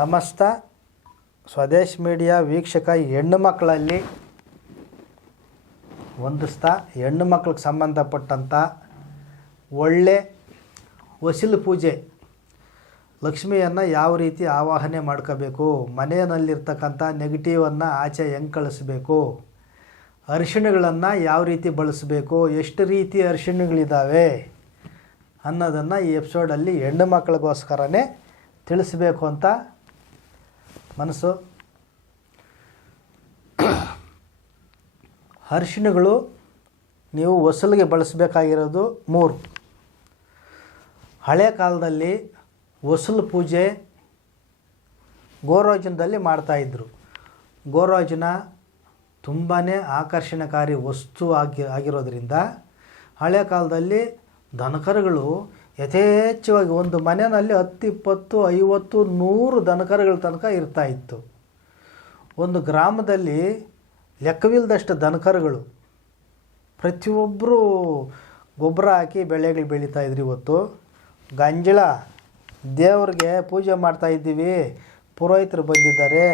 ಸಮಸ್ತ ಸ್ವದೇಶ್ ಮೀಡಿಯಾ ವೀಕ್ಷಕ ಹೆಣ್ಣು ಮಕ್ಕಳಲ್ಲಿ ಹೊಂದಿಸ್ತಾ ಹೆಣ್ಣು ಮಕ್ಕಳಿಗೆ ಸಂಬಂಧಪಟ್ಟಂಥ ಒಳ್ಳೆ ವಸೀಲು ಪೂಜೆ ಲಕ್ಷ್ಮಿಯನ್ನು ಯಾವ ರೀತಿ ಆವಾಹನೆ ಮಾಡ್ಕೋಬೇಕು, ಮನೆಯಲ್ಲಿರ್ತಕ್ಕಂಥ ನೆಗೆಟಿವನ್ನು ಆಚೆ ಹೆಂಗೆ ಕಳಿಸ್ಬೇಕು, ಅರಿಶಿಣಗಳನ್ನು ಯಾವ ರೀತಿ ಬಳಸಬೇಕು, ಎಷ್ಟು ರೀತಿ ಅರಿಶಿಣಗಳಿದ್ದಾವೆ ಅನ್ನೋದನ್ನು ಈ ಎಪಿಸೋಡಲ್ಲಿ ಹೆಣ್ಣು ಮಕ್ಕಳಿಗೋಸ್ಕರನೇ ತಿಳಿಸ್ಬೇಕು ಅಂತ ಮನಸ್ಸು. ಅರಿಶಿಣಗಳು ನೀವು ಹೊಸಲಿಗೆ ಬಳಸಬೇಕಾಗಿರೋದು 3. ಹಳೆ ಕಾಲದಲ್ಲಿ ಹೊಸಲು ಪೂಜೆ ಗೋರೋಜನದಲ್ಲಿ ಮಾಡ್ತಾಯಿದ್ರು. ಗೋರೋಜನ ತುಂಬಾ ಆಕರ್ಷಣಕಾರಿ ವಸ್ತು ಆಗಿರೋದ್ರಿಂದ ಹಳೆ ಕಾಲದಲ್ಲಿ ದನಕರುಗಳು ಯಥೇಚ್ಛವಾಗಿ ಒಂದು ಮನೆಯಲ್ಲಿ 10, 20, 50, 100 ದನಕರುಗಳ ತನಕ ಇರ್ತಾಯಿತ್ತು. ಒಂದು ಗ್ರಾಮದಲ್ಲಿ ಲೆಕ್ಕವಿಲ್ಲದಷ್ಟು ದನಕರುಗಳು, ಪ್ರತಿಯೊಬ್ಬರು ಗೊಬ್ಬರ ಹಾಕಿ ಬೆಳೆಗಳು ಬೆಳೀತಾಯಿದ್ರು. ಇವತ್ತು ಗಂಜಳ ದೇವ್ರಿಗೆ ಪೂಜೆ ಮಾಡ್ತಾಯಿದ್ದೀವಿ, ಪುರೋಹಿತರು ಬಂದಿದ್ದಾರೆ,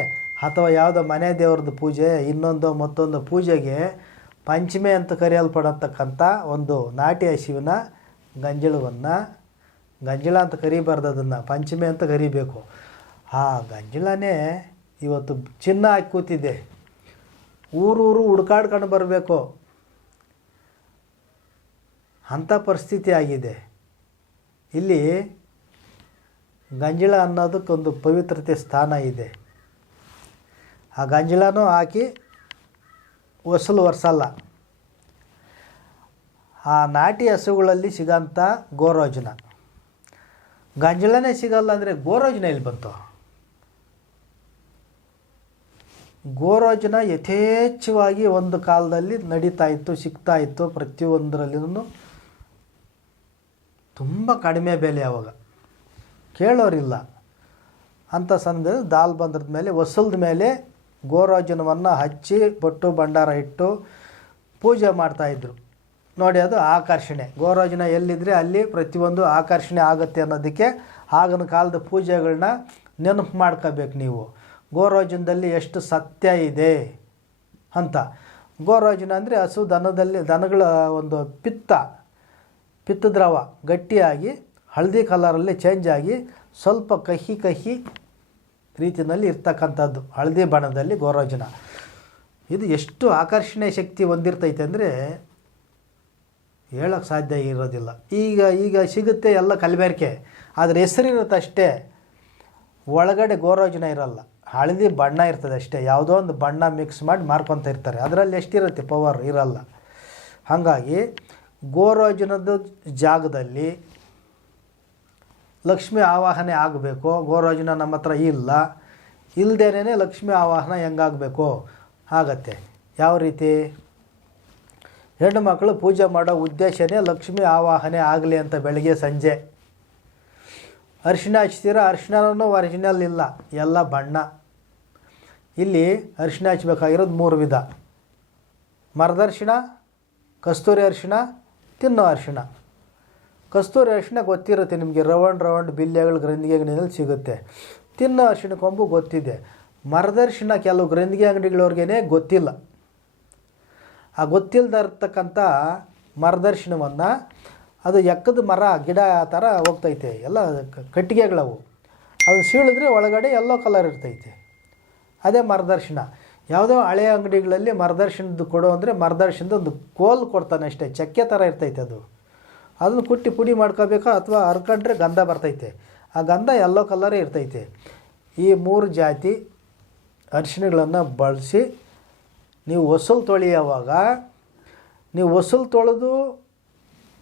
ಅಥವಾ ಯಾವುದೋ ಮನೆ ದೇವ್ರದ್ದು ಪೂಜೆ, ಇನ್ನೊಂದು ಮತ್ತೊಂದು ಪೂಜೆಗೆ ಪಂಚಮಿ ಅಂತ ಕರೆಯಲ್ಪಡತಕ್ಕಂಥ ಒಂದು ನಾಟಿ ಹಸುವಿನ ಗಂಜಳ ಅಂತ ಕರಿಬಾರ್ದು, ಅದನ್ನು ಪಂಚಮಿ ಅಂತ ಕರಿಬೇಕು. ಆ ಗಂಜಳನೇ ಇವತ್ತು ಚಿನ್ನ ಹಾಕಿ ಕೂತಿದೆ. ಊರೂರು ಹುಡ್ಕಾಡ್ಕೊಂಡು ಬರಬೇಕು ಅಂಥ ಪರಿಸ್ಥಿತಿ ಆಗಿದೆ. ಇಲ್ಲಿ ಗಂಜಳ ಅನ್ನೋದಕ್ಕೊಂದು ಪವಿತ್ರತೆ ಸ್ಥಾನ ಇದೆ. ಆ ಗಂಜಳನೂ ಹಾಕಿ ಹೊಸಲು ಒರೆಸಲ್ಲ. ಆ ನಾಟಿ ಹಸುಗಳಲ್ಲಿ ಸಿಗೋಂಥ ಗೋರೋಜನ, ಗಂಜಳನೇ ಸಿಗಲ್ಲ ಅಂದರೆ ಗೋರೋಜನ ಎಲ್ಲಿ ಬಂತು? ಗೋರೋಜನ ಯಥೇಚ್ಛವಾಗಿ ಒಂದು ಕಾಲದಲ್ಲಿ ನಡೀತಾಯಿತ್ತು, ಸಿಗ್ತಾಯಿತ್ತು. ಪ್ರತಿಯೊಂದರಲ್ಲಿನೂ ತುಂಬ ಕಡಿಮೆ ಬೆಲೆ. ಅವಾಗ ಕೇಳೋರಿಲ್ಲ ಅಂಥ ಸಂದರ್ಭದಲ್ಲಿ ದಾಲ್ ಬಂದ್ರದ ಮೇಲೆ ಹೊಸಲ್ದ ಮೇಲೆ ಗೋರೋಜನವನ್ನು ಹಚ್ಚಿ ಬೊಟ್ಟು ಭಂಡಾರ ಇಟ್ಟು ಪೂಜೆ ಮಾಡ್ತಾಯಿದ್ರು. ನೋಡಿ, ಅದು ಆಕರ್ಷಣೆ. ಗೋರೋಜನ ಎಲ್ಲಿದ್ದರೆ ಅಲ್ಲಿ ಪ್ರತಿಯೊಂದು ಆಕರ್ಷಣೆ ಆಗುತ್ತೆ ಅನ್ನೋದಕ್ಕೆ ಆಗಿನ ಕಾಲದ ಪೂಜೆಗಳನ್ನ ನೆನಪು ಮಾಡ್ಕೋಬೇಕು ನೀವು. ಗೋರೋಜನದಲ್ಲಿ ಎಷ್ಟು ಸತ್ಯ ಇದೆ ಅಂತ. ಗೋರೋಜನ ಅಂದರೆ ಹಸು ದನಗಳ ಒಂದು ಪಿತ್ತದ್ರವ ಗಟ್ಟಿಯಾಗಿ ಹಳದಿ ಕಲರಲ್ಲಿ ಚೇಂಜ್ ಆಗಿ ಸ್ವಲ್ಪ ಕಹಿ ರೀತಿಯಲ್ಲಿ ಇರ್ತಕ್ಕಂಥದ್ದು, ಹಳದಿ ಬಣ್ಣದಲ್ಲಿ ಗೋರೋಜನ. ಇದು ಎಷ್ಟು ಆಕರ್ಷಣೆ ಶಕ್ತಿ ಹೊಂದಿರ್ತೈತೆ ಅಂದರೆ ಹೇಳೋಕ್ಕೆ ಸಾಧ್ಯ ಇರೋದಿಲ್ಲ. ಈಗ ಸಿಗುತ್ತೆ ಎಲ್ಲ ಕಲಬೆರಕೆ, ಆದರೆ ಹೆಸರಿರುತ್ತೆ ಅಷ್ಟೇ. ಒಳಗಡೆ ಗೋರೋಜನ ಇರಲ್ಲ, ಹಳದಿ ಬಣ್ಣ ಇರ್ತದೆ ಅಷ್ಟೇ. ಯಾವುದೋ ಒಂದು ಬಣ್ಣ ಮಿಕ್ಸ್ ಮಾಡಿ ಮಾರ್ಕೊತ ಇರ್ತಾರೆ, ಅದರಲ್ಲಿ ಎಷ್ಟಿರುತ್ತೆ ಪವರ್ ಇರಲ್ಲ. ಹಾಗಾಗಿ ಗೋರೋಜನದ ಜಾಗದಲ್ಲಿ ಲಕ್ಷ್ಮಿ ಆವಾಹನೆ ಆಗಬೇಕು. ಗೋರೋಜನ ನಮ್ಮ ಹತ್ರ ಇಲ್ಲದೇನೆ ಲಕ್ಷ್ಮಿ ಆವಾಹನ ಹೆಂಗಾಗಬೇಕು ಆಗತ್ತೆ. ಯಾವ ರೀತಿ? ಹೆಣ್ಣು ಮಕ್ಕಳು ಪೂಜೆ ಮಾಡೋ ಉದ್ದೇಶನೇ ಲಕ್ಷ್ಮಿ ಆವಾಹನೆ ಆಗಲಿ ಅಂತ. ಬೆಳಗ್ಗೆ ಸಂಜೆ ಅರಿಶಿಣ ಹಚ್ತೀರ, ಅರಿಶಿಣನೂ ಒರಿಜಿನಲ್ ಇಲ್ಲ, ಎಲ್ಲ ಬಣ್ಣ. ಇಲ್ಲಿ ಅರಿಶಿಣ ಹಚ್ಚಬೇಕಾಗಿರೋದು 3 ವಿಧ: ಮರದರ್ಶಿಣ, ಕಸ್ತೂರಿ ಅರಿಶಿಣ, ತಿನ್ನೋ ಅರಿಶಿಣ. ಕಸ್ತೂರಿ ಅರಿಶಿಣ ಗೊತ್ತಿರುತ್ತೆ ನಿಮಗೆ, ರೌಂಡ್ ಬಿಲ್ಲೆಗಳು ಗ್ರಂಥಿಗೆ ಅಂಗಡಿಯಲ್ಲಿ ಸಿಗುತ್ತೆ. ತಿನ್ನೋ ಅರಿಶಿಣ ಕೊಂಬು ಗೊತ್ತಿದೆ. ಮರದರ್ಶಿಣ ಕೆಲವು ಗ್ರಂಥಿಗೆ ಅಂಗಡಿಗಳವ್ರಿಗೇ ಗೊತ್ತಿಲ್ಲ. ಆ ಗೊತ್ತಿಲ್ಲದ ಇರ್ತಕ್ಕಂಥ ಮರದರ್ಶಿಣವನ್ನು, ಅದು ಎಕ್ಕದ ಮರ ಗಿಡ ಥರ ಹೋಗ್ತೈತೆ, ಎಲ್ಲ ಕಟ್ಟಿಗೆಗಳವು. ಅದು ಸೀಳಿದ್ರೆ ಒಳಗಡೆ ಯೆಲ್ಲೋ ಕಲರ್ ಇರ್ತೈತೆ, ಅದೇ ಮರದರ್ಶಿಣ. ಯಾವುದೋ ಹಳೆಯ ಅಂಗಡಿಗಳಲ್ಲಿ ಮರದರ್ಶಿಣದ್ದು ಕೊಡು ಅಂದರೆ ಮರದರ್ಶಿಣದ ಒಂದು ಕೋಲ್ ಕೊಡ್ತಾನೆ ಅಷ್ಟೇ, ಚಕ್ಕೆ ಥರ ಇರ್ತೈತೆ. ಅದನ್ನು ಕುಟ್ಟಿ ಪುಡಿ ಮಾಡ್ಕೋಬೇಕು, ಅಥವಾ ಹರ್ಕೊಂಡ್ರೆ ಗಂಧ ಬರ್ತೈತೆ. ಆ ಗಂಧ ಯೆಲ್ಲೋ ಕಲರೇ ಇರ್ತೈತೆ. ಈ 3 ಜಾತಿ ಅರಿಶಿಣಗಳನ್ನು ಬಳಸಿ ನೀವು ಹೊಸಲು ತೊಳೆಯುವಾಗ, ನೀವು ಹೊಸಲು ತೊಳೆದು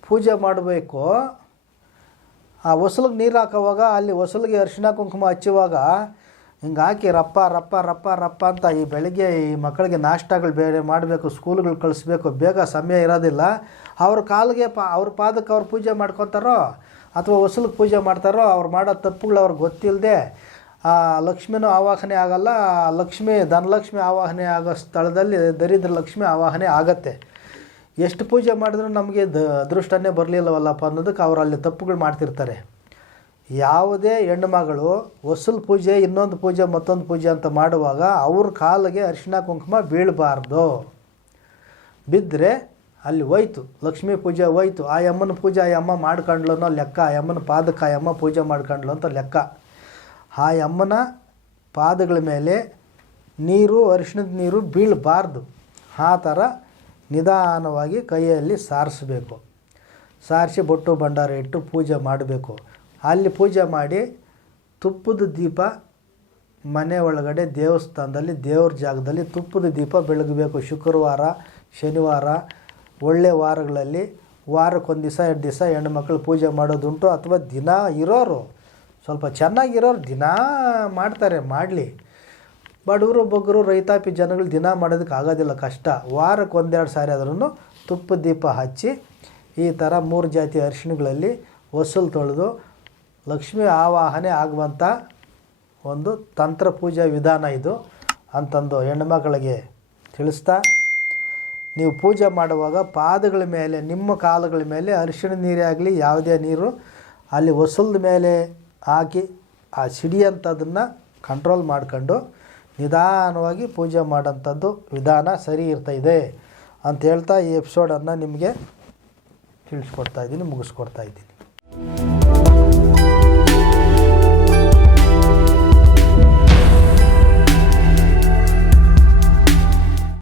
ಪೂಜೆ ಮಾಡಬೇಕು. ಆ ಹೊಸಲಿಗೆ ನೀರು ಹಾಕೋವಾಗ ಅಲ್ಲಿ ಹೊಸಲಿಗೆ ಅರಿಶಿಣ ಕುಂಕುಮ ಹಚ್ಚುವಾಗ ಹಿಂಗೆ ಹಾಕಿ ರಪ್ಪ ರಪ್ಪ ರಪ್ಪ ರಪ್ಪ ಅಂತ. ಈ ಬೆಳಗ್ಗೆ ಈ ಮಕ್ಕಳಿಗೆ ನಾಷ್ಟಗಳು ಬೇರೆ ಮಾಡಬೇಕು, ಸ್ಕೂಲ್ಗಳು ಕಳಿಸ್ಬೇಕು, ಬೇಗ ಸಮಯ ಇರೋದಿಲ್ಲ. ಅವ್ರ ಕಾಲಿಗೆ ಅವ್ರ ಪಾದಕ್ಕೆ ಅವ್ರು ಪೂಜೆ ಮಾಡ್ಕೊತಾರೋ ಅಥವಾ ಹೊಸಲಿಗೆ ಪೂಜೆ ಮಾಡ್ತಾರೋ, ಅವ್ರು ಮಾಡೋ ತಪ್ಪುಗಳು ಅವ್ರಿಗೆ ಗೊತ್ತಿಲ್ಲದೆ ಲಕ್ಷ್ಮಿನೂ ಆವಾಹನೆ ಆಗಲ್ಲ. ಧನಲಕ್ಷ್ಮಿ ಆವಾಹನೆ ಆಗೋ ಸ್ಥಳದಲ್ಲಿ ದರಿದ್ರ ಲಕ್ಷ್ಮಿ ಆವಾಹನೆ ಆಗತ್ತೆ. ಎಷ್ಟು ಪೂಜೆ ಮಾಡಿದ್ರೂ ನಮಗೆ ಅದೃಷ್ಟನೇ ಬರಲಿಲ್ಲವಲ್ಲಪ್ಪ ಅನ್ನೋದಕ್ಕೆ ಅವರು ಅಲ್ಲಿ ತಪ್ಪುಗಳು ಮಾಡ್ತಿರ್ತಾರೆ. ಯಾವುದೇ ಹೆಣ್ಣುಮಗಳು ಹೊಸಲು ಪೂಜೆ, ಇನ್ನೊಂದು ಪೂಜೆ, ಮತ್ತೊಂದು ಪೂಜೆ ಅಂತ ಮಾಡುವಾಗ ಅವ್ರ ಕಾಲಿಗೆ ಅರಿಶಿಣ ಕುಂಕುಮ ಬೀಳಬಾರ್ದು. ಬಿದ್ದರೆ ಅಲ್ಲಿ ಹೋಯ್ತು, ಲಕ್ಷ್ಮೀ ಪೂಜೆ ಹೋಯ್ತು. ಆ ಅಮ್ಮನ ಪೂಜೆ ಆ ಅಮ್ಮ ಮಾಡ್ಕೊಂಡ್ಲು ಅನ್ನೋ ಲೆಕ್ಕ, ಆ ಅಮ್ಮನ ಪಾದಕ್ಕೆ ಆ ಅಮ್ಮ ಪೂಜೆ ಮಾಡ್ಕೊಂಡ್ಲು ಅಂತ ಲೆಕ್ಕ. ಆ ಅಮ್ಮನ ಪಾದಗಳ ಮೇಲೆ ನೀರು, ಅರಿಶಿಣದ ನೀರು ಬೀಳಬಾರ್ದು. ಆ ಥರ ನಿಧಾನವಾಗಿ ಕೈಯಲ್ಲಿ ಸಾರಿಸ್ಬೇಕು. ಸಾರಿಸಿ ಬೊಟ್ಟು ಭಂಡಾರ ಇಟ್ಟು ಪೂಜೆ ಮಾಡಬೇಕು. ಅಲ್ಲಿ ಪೂಜೆ ಮಾಡಿ ತುಪ್ಪದ ದೀಪ ಮನೆ ಒಳಗಡೆ ದೇವಸ್ಥಾನದಲ್ಲಿ ದೇವ್ರ ಜಾಗದಲ್ಲಿ ತುಪ್ಪದ ದೀಪ ಬೆಳಗಬೇಕು. ಶುಕ್ರವಾರ, ಶನಿವಾರ, ಒಳ್ಳೆ ವಾರಗಳಲ್ಲಿ ವಾರಕ್ಕೊಂದು ದಿವಸ 2 ದಿವಸ ಹೆಣ್ಣುಮಕ್ಳು ಪೂಜೆ ಮಾಡೋದುಂಟು. ಅಥವಾ ದಿನ ಇರೋರು, ಸ್ವಲ್ಪ ಚೆನ್ನಾಗಿರೋರು ದಿನ ಮಾಡ್ತಾರೆ, ಮಾಡಲಿ. ಬಡವರು ಬಗ್ಗರು ರೈತಾಪಿ ಜನಗಳು ದಿನ ಮಾಡೋದಕ್ಕೆ ಆಗೋದಿಲ್ಲ, ಕಷ್ಟ. ವಾರಕ್ಕೆ 1-2 ಸಾರಿ ಆದ್ರೂ ತುಪ್ಪದ ದೀಪ ಹಚ್ಚಿ ಈ ಥರ 3 ಜಾತಿ ಅರಿಶಿಣಗಳಲ್ಲಿ ಹೊಸಲು ತೊಳೆದು ಲಕ್ಷ್ಮೀ ಆವಾಹನೆ ಆಗುವಂಥ ಒಂದು ತಂತ್ರ ಪೂಜಾ ವಿಧಾನ ಇದು ಅಂತಂದು ಹೆಣ್ಣುಮಕ್ಕಳಿಗೆ ತಿಳಿಸ್ತಾ, ನೀವು ಪೂಜೆ ಮಾಡುವಾಗ ಪಾದಗಳ ಮೇಲೆ, ನಿಮ್ಮ ಕಾಲುಗಳ ಮೇಲೆ ಅರಿಶಿಣ ನೀರೇ ಆಗಲಿ ಯಾವುದೇ ನೀರು ಅಲ್ಲಿ ಹೊಸಲ್ದ ಮೇಲೆ ಹಾಕಿ ಆ ಸಿಡಿಯಂಥದ್ದನ್ನು ಕಂಟ್ರೋಲ್ ಮಾಡ್ಕೊಂಡು ನಿಧಾನವಾಗಿ ಪೂಜೆ ಮಾಡೋಂಥದ್ದು ವಿಧಾನ ಸರಿ ಇರ್ತಾಯಿದೆ ಅಂತ ಹೇಳ್ತಾ ಈ ಎಪಿಸೋಡನ್ನು ನಿಮಗೆ ತಿಳಿಸ್ಕೊಡ್ತಾಯಿದ್ದೀನಿ, ಮುಗಿಸ್ಕೊಡ್ತಾಯಿದ್ದೀನಿ.